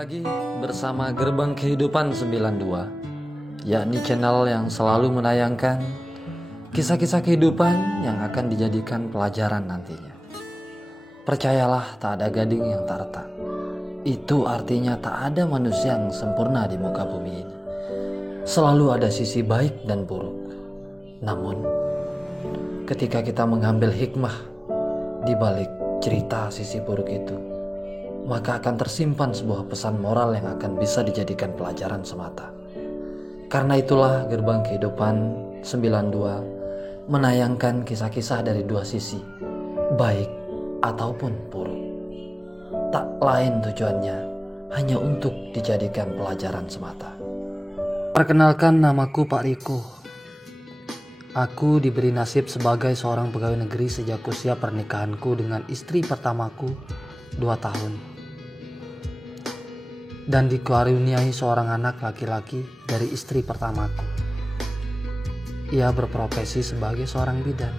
lagi bersama Gerbang Kehidupan 92, yakni channel yang selalu menayangkan kisah-kisah kehidupan yang akan dijadikan pelajaran nantinya. Percayalah, tak ada gading yang tak retak. Itu artinya tak ada manusia yang sempurna di muka bumi ini. Selalu ada sisi baik dan buruk. Namun, ketika kita mengambil hikmah di balik cerita sisi buruk itu, maka akan tersimpan sebuah pesan moral yang akan bisa dijadikan pelajaran semata. Karena itulah Gerbang Kehidupan 92 menayangkan kisah-kisah dari dua sisi, baik ataupun buruk. Tak lain tujuannya hanya untuk dijadikan pelajaran semata. Perkenalkan, namaku Pak Riko. Aku diberi nasib sebagai seorang pegawai negeri sejak usia pernikahanku dengan istri pertamaku 2 tahun. Dan dikaruniai seorang anak laki-laki dari istri pertamaku. Ia berprofesi sebagai seorang bidan.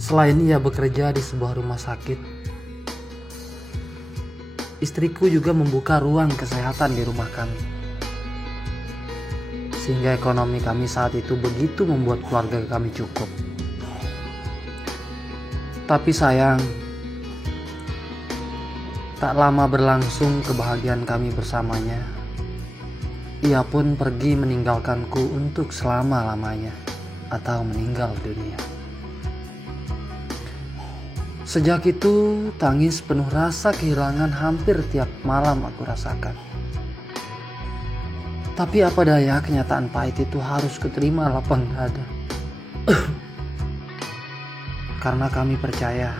Selain ia bekerja di sebuah rumah sakit, istriku juga membuka ruang kesehatan di rumah kami. Sehingga ekonomi kami saat itu begitu membuat keluarga kami cukup. Tapi sayang, tak lama berlangsung kebahagiaan kami bersamanya. Ia pun pergi meninggalkanku untuk selama-lamanya atau meninggal dunia. Sejak itu, tangis penuh rasa kehilangan hampir tiap malam aku rasakan. Tapi apa daya, kenyataan pahit itu harus kuterima lapang dada. Karena kami percaya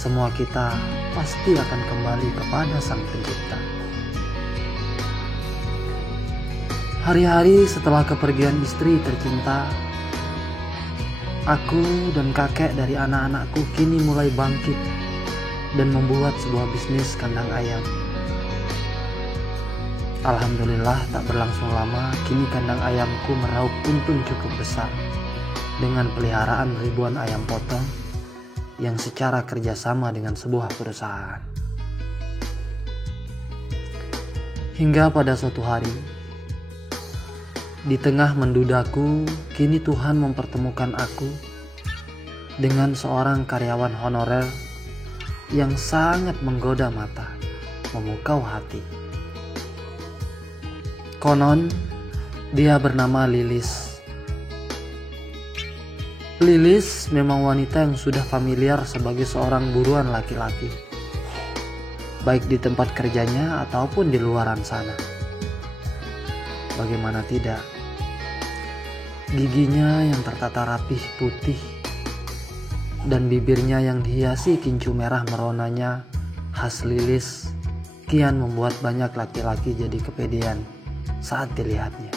semua kita pasti akan kembali kepada Sang Pencipta. Hari-hari setelah kepergian istri tercinta, aku dan kakek dari anak-anakku kini mulai bangkit dan membuat sebuah bisnis kandang ayam. Alhamdulillah, tak berlangsung lama kini kandang ayamku meraup untung cukup besar dengan peliharaan ribuan ayam potong yang secara kerjasama dengan sebuah perusahaan. Hingga pada suatu hari, di tengah mendudaku, kini Tuhan mempertemukan aku dengan seorang karyawan honorer yang sangat menggoda mata, memukau hati. Konon, dia bernama Lilis. Lilis memang wanita yang sudah familiar sebagai seorang buruan laki-laki, baik di tempat kerjanya ataupun di luaran sana. Bagaimana tidak, giginya yang tertata rapih putih dan bibirnya yang dihiasi kincu merah meronanya khas Lilis kian membuat banyak laki-laki jadi kepedean saat dilihatnya.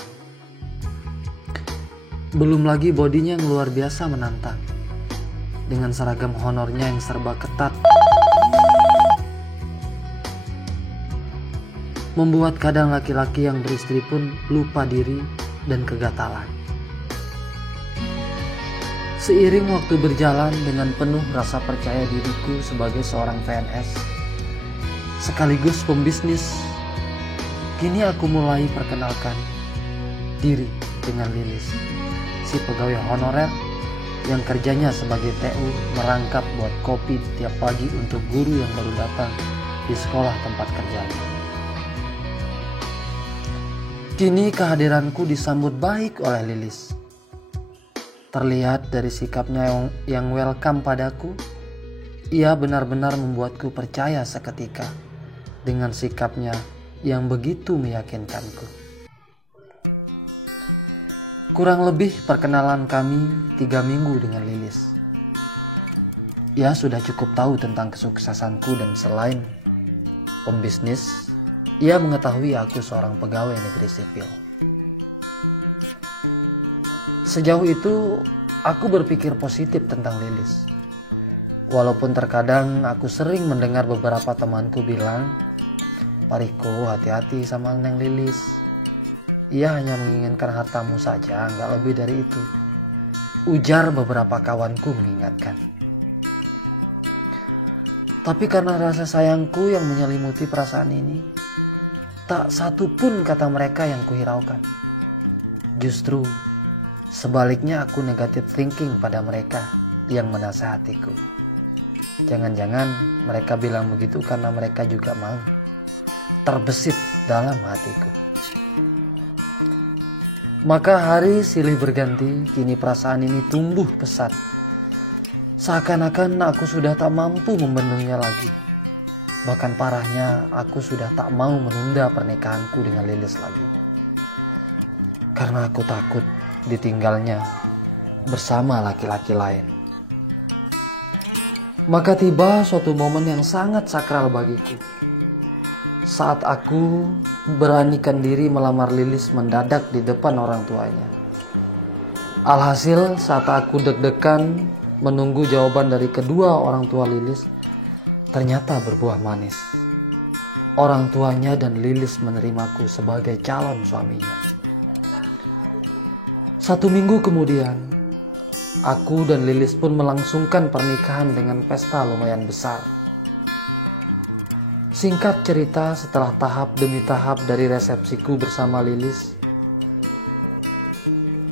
Belum lagi bodinya yang luar biasa menantang, dengan seragam honornya yang serba ketat, membuat kadang laki-laki yang beristri pun lupa diri dan kegatalan. Seiring waktu berjalan dengan penuh rasa percaya diriku sebagai seorang PNS, sekaligus pembisnis, kini aku mulai perkenalkan diri dengan Lilis, si pegawai honorer yang kerjanya sebagai TU merangkap buat kopi tiap pagi untuk guru yang baru datang di sekolah tempat kerjanya. Kini kehadiranku disambut baik oleh Lilis. Terlihat dari sikapnya yang welcome padaku, ia benar-benar membuatku percaya seketika dengan sikapnya yang begitu meyakinkanku. Kurang lebih perkenalan kami 3 minggu dengan Lilis. Ia sudah cukup tahu tentang kesuksesanku dan selain pembisnis, ia mengetahui aku seorang pegawai negeri sipil. Sejauh itu, aku berpikir positif tentang Lilis. Walaupun terkadang aku sering mendengar beberapa temanku bilang, "Pak Riko, hati-hati sama Neng Lilis. Ia hanya menginginkan hartamu saja, nggak lebih dari itu," ujar beberapa kawanku mengingatkan. Tapi karena rasa sayangku yang menyelimuti perasaan ini, tak satu pun kata mereka yang kuhiraukan. Justru sebaliknya aku negative thinking pada mereka yang menasehatiku. Jangan-jangan mereka bilang begitu karena mereka juga mau. Terbesit dalam hatiku. Maka hari silih berganti, kini perasaan ini tumbuh pesat. Seakan-akan aku sudah tak mampu membendungnya lagi. Bahkan parahnya, aku sudah tak mau menunda pernikahanku dengan Lilis lagi. Karena aku takut ditinggalnya bersama laki-laki lain. Maka tiba suatu momen yang sangat sakral bagiku. Saat aku beranikan diri melamar Lilis mendadak di depan orang tuanya. Alhasil saat aku deg-degan menunggu jawaban dari kedua orang tua Lilis, ternyata berbuah manis. Orang tuanya dan Lilis menerimaku sebagai calon suaminya. 1 minggu kemudian, aku dan Lilis pun melangsungkan pernikahan dengan pesta lumayan besar. Singkat cerita, setelah tahap demi tahap dari resepsiku bersama Lilis,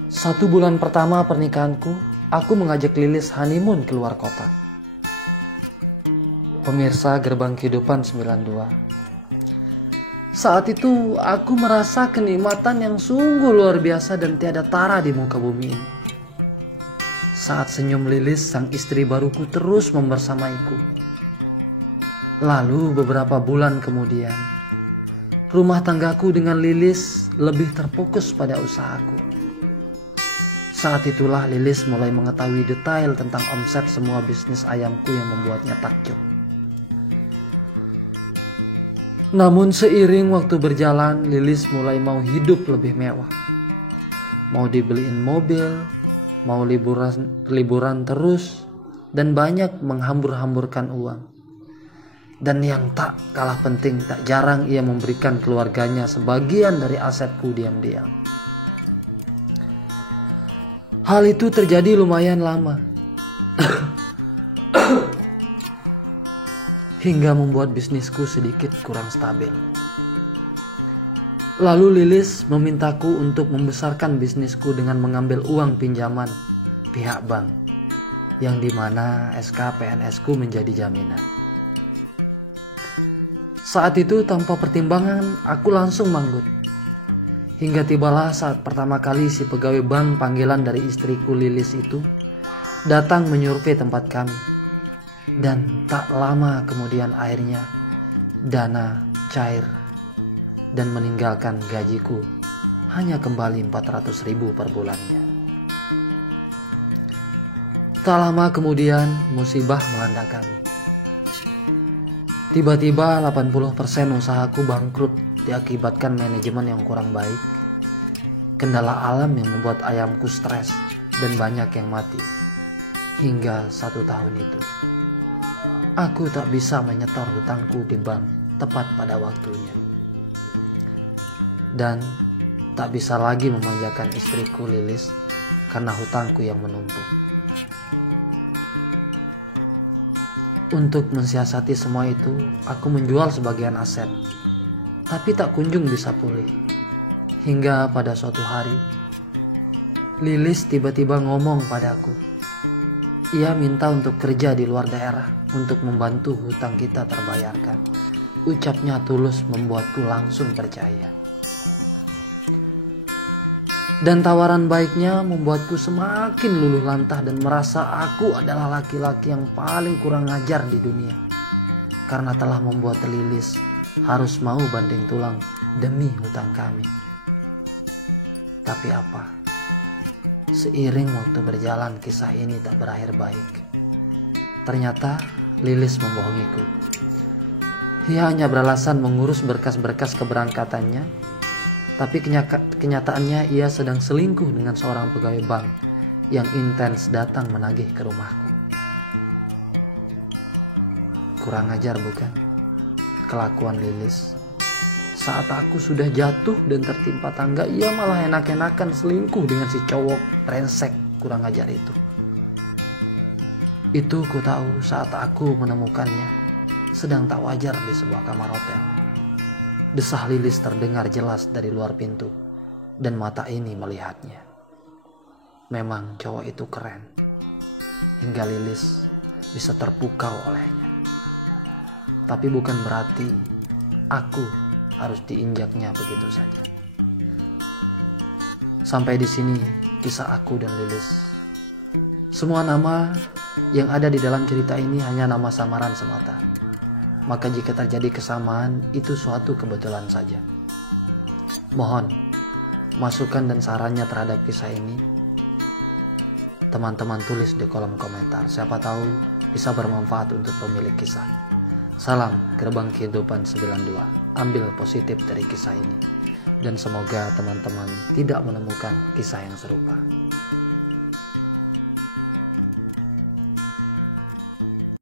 1 bulan pertama pernikahanku, aku mengajak Lilis honeymoon keluar kota. Pemirsa Gerbang Kehidupan 92. Saat itu aku merasa kenikmatan yang sungguh luar biasa dan tiada tara di muka bumi ini. Saat senyum Lilis, sang istri baruku, terus membersamaiku. Lalu beberapa bulan kemudian, rumah tanggaku dengan Lilis lebih terfokus pada usahaku. Saat itulah Lilis mulai mengetahui detail tentang omset semua bisnis ayamku yang membuatnya takjub. Namun seiring waktu berjalan, Lilis mulai mau hidup lebih mewah. Mau dibeliin mobil, mau liburan terus, dan banyak menghambur-hamburkan uang. Dan yang tak kalah penting, tak jarang ia memberikan keluarganya sebagian dari asetku diam-diam. Hal itu terjadi lumayan lama. Hingga membuat bisnisku sedikit kurang stabil. Lalu Lilis memintaku untuk membesarkan bisnisku dengan mengambil uang pinjaman pihak bank, yang dimana SK PNS-ku menjadi jaminan. Saat itu tanpa pertimbangan aku langsung manggut. Hingga tibalah saat pertama kali si pegawai bank panggilan dari istriku Lilis itu datang menyurvei tempat kami. Dan tak lama kemudian akhirnya dana cair dan meninggalkan gajiku hanya kembali 400.000 per bulannya. Tak lama kemudian musibah melanda kami. Tiba-tiba 80% usahaku bangkrut diakibatkan manajemen yang kurang baik, kendala alam yang membuat ayamku stres, dan banyak yang mati. Hingga 1 tahun itu, aku tak bisa menyetor hutangku di bank tepat pada waktunya. Dan tak bisa lagi memanjakan istriku Lilis karena hutangku yang menumpuk. Untuk mensiasati semua itu, aku menjual sebagian aset, tapi tak kunjung bisa pulih. Hingga pada suatu hari, Lilis tiba-tiba ngomong padaku. Ia minta untuk kerja di luar daerah untuk membantu hutang kita terbayarkan. Ucapnya tulus membuatku langsung percaya. Dan tawaran baiknya membuatku semakin luluh lantah dan merasa aku adalah laki-laki yang paling kurang ajar di dunia. Karena telah membuat Lilis harus mau banting tulang demi hutang kami. Tapi apa? Seiring waktu berjalan, kisah ini tak berakhir baik. Ternyata Lilis membohongiku. Ia hanya beralasan mengurus berkas-berkas keberangkatannya. Tapi kenyataannya ia sedang selingkuh dengan seorang pegawai bank yang intens datang menagih ke rumahku. Kurang ajar bukan? Kelakuan Lilis. Saat aku sudah jatuh dan tertimpa tangga, ia malah enak-enakan selingkuh dengan si cowok brengsek kurang ajar itu. Itu ku tahu saat aku menemukannya sedang tak wajar di sebuah kamar hotel. Desah Lilis terdengar jelas dari luar pintu dan mata ini melihatnya. Memang cowok itu keren, hingga Lilis bisa terpukau olehnya. Tapi bukan berarti aku harus diinjaknya begitu saja. Sampai di sini kisah aku dan Lilis. Semua nama yang ada di dalam cerita ini hanya nama samaran semata. Maka jika terjadi kesamaan, itu suatu kebetulan saja. Mohon masukan dan sarannya terhadap kisah ini teman-teman tulis di kolom komentar. Siapa tahu bisa bermanfaat untuk pemilik kisah. Salam Gerbang Kehidupan 92. Ambil positif dari kisah ini. Dan semoga teman-teman tidak menemukan kisah yang serupa.